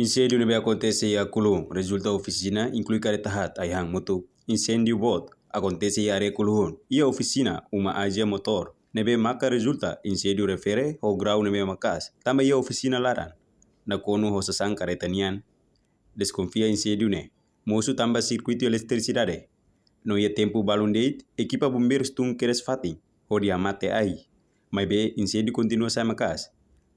Incêndio nebe acontece a Kulung, resulta oficina inclui caretahat ayang mutu. Incêndio bot acontece a are Kulung, e a oficina uma agia motor. Nebe maka resulta incêndio refere ao grau nebe makas. Tamba ia oficina laran. Na kono ho sasang karetanian. Desconfia incêndio ne. Moço tamba circuito eletricidade. No ia tempo balon deit, equipa bombeiros tung keres fating. Hodi amate ai. Mas be incêndio continua sa makas.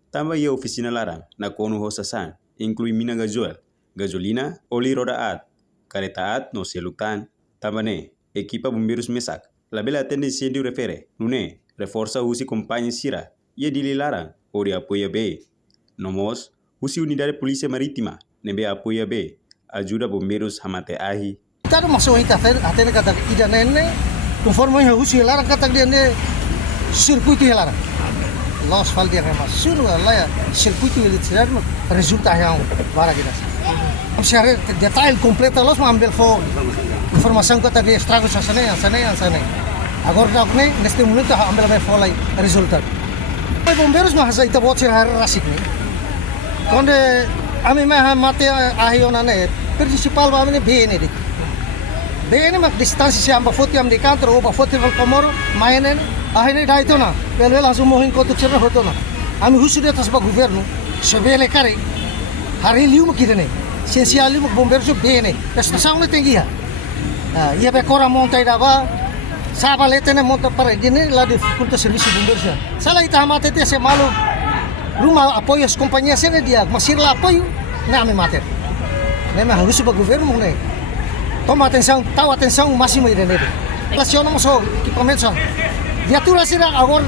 Tamba ia oficina laran. Na kono ho sasang. Inclui mina gasolina, oli roda at, careta at no selutan. Tambane, equipa bombeiros mesak. La bela atende incêndio refere, nune, reforça usi companhia sira, ia dililaran, ori apoia B. Nomos, usi unidade polícia marítima, nebe apoia B, ajuda bombeiros hamate ahi. Tado masuk hita atene kata ida nene, conforme yang usi larang kata dia ne sirkuito larang. Los fal dia kema suru lah ya sirkuito eletricidade resulta yang bara kita. Share detail completo los mengambil informação kata dia estrago sana. Agora dak ne neste momento ambil folai resultat. Bombeiros mah ita buat sihar rasik ne. Konde ami mah mate ahiona ne principal ba ne bene dik. Bene mak distansi siamba foto am di kantor oba foto val komoro mainen ahine dai to na pelo langsung mohin ko tu cerna hoto na ami husu de atas ba governo sebele kare hari liu mak kidene sensiali mak bombeiros bene esta sauna tengia ia be kora monta ida ba saba letene monta para dine la dificulta serviço bombeiros sala ita mate te se malu rumah apoio as companhias sene dia masir la apoio na ami mate nema husu ba governo ne toma atenção, tahu atenção máximo de nele. Relaciona masuk equipamento. Viatura sira agora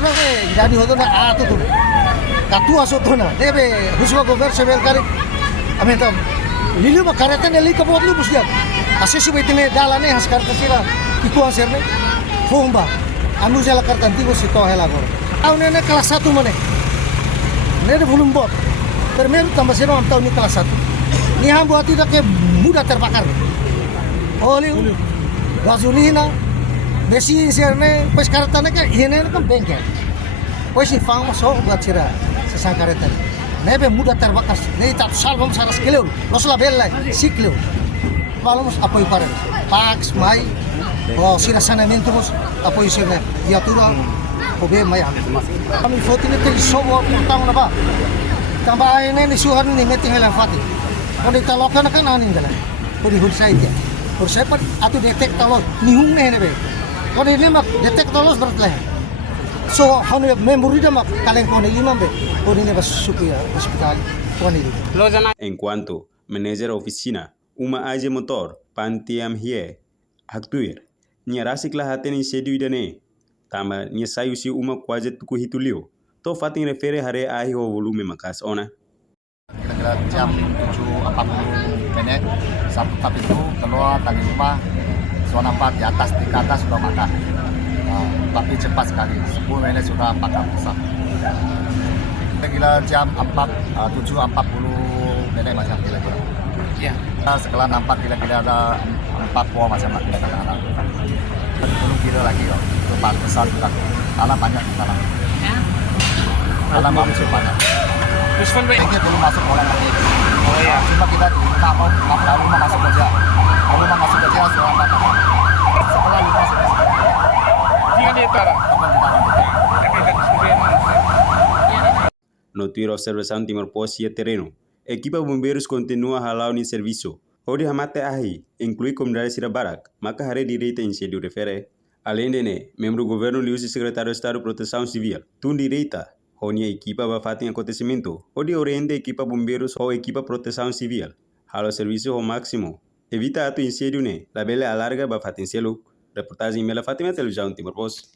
jadi hodona tuh. Katua sotona. Debe huswa governo sebel kare. Amenta. Lilu ma kareta ne lika bot lubus dia. Asesu betine dalane has kareta sira kikuan serne. Fomba. Anu jala kareta antigo si to hela agora. Au nene kelas 1 mane. Nene volume bot. Primeiro tambah sira am tahu ni kelas 1. Ni hambu ati dak mudah terbakar. Oli, gasolina, besi serne, pues karetanya kan ini kan bengkel. Pues si fang masuk buat cira sesang karetan. Nebe mudah terbakar. Nih tak salvam 100 kilo, los label lah, 6 kilo. Malam apa ibarat? Pax, mai, oh sira saneamento mos apoio serne. Viatura, obe mai. Kami foto ini tuh semua pertama napa. Tambah ini suhan ini meeting helan fati. Kalau ditalokan kan aning galah. Kodi hulsai dia. Por sepa atau detect talos nihung ne be. Kalau ini mak detect talos bertlah. So hanu memori dah mak kalen kone imam be. Kodi ne bas sukuya hospital kone itu. En cuanto manager oficina, uma aje motor, pantiam hie, aktuir. Nia rasik lah haten incêndio idane. Tama nia sayu si uma quase tuku hitulio. To fatin refere hare ahi ho volume makas ona. Kira-kira jam 7.40 menit satu tap itu keluar dari rumah zona 4 di atas di atas sudah makan tapi cepat sekali 10 menit sudah makan besar kira-kira jam 7.40 menit macam kira-kira ya. Setelah nampak kira-kira ada 4 buah macam kira-kira belum kira lagi itu besar juga tanah banyak di dalam tanah masuk banyak. Terus kan belum masuk oleh lagi. Oh iya. Cuma kita di rumah rumah masuk kerja. Rumah masuk kerja setelah rumah selesai. Jika di utara. No tiro observação Timor Posse e terreno. Equipa bombeiros continua halau ni serviço. Hodi hamate ahi, inclui comunidade Sira Barak, maka hare direita incêndio refere. Além de ne, membro do governo Liusi secretário de Estado de Proteção Civil, tun direita. Honia equipa ba fatin acontecimento, odi oriente equipa bombeiros ou equipa proteção civil. Halo serviço ao máximo. Evita ato incêndio ne, la bela alarga ba fatin selo. Reportagem Mela Fatima Televisão Timor Posse.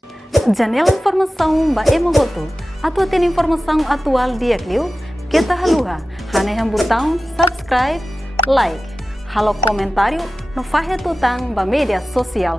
Janela informação ba emogoto. Atu tem informação atual dia kliu. Kita haluha. Hane botão subscribe, like. Halo comentário no fahe tutang ba media sosial.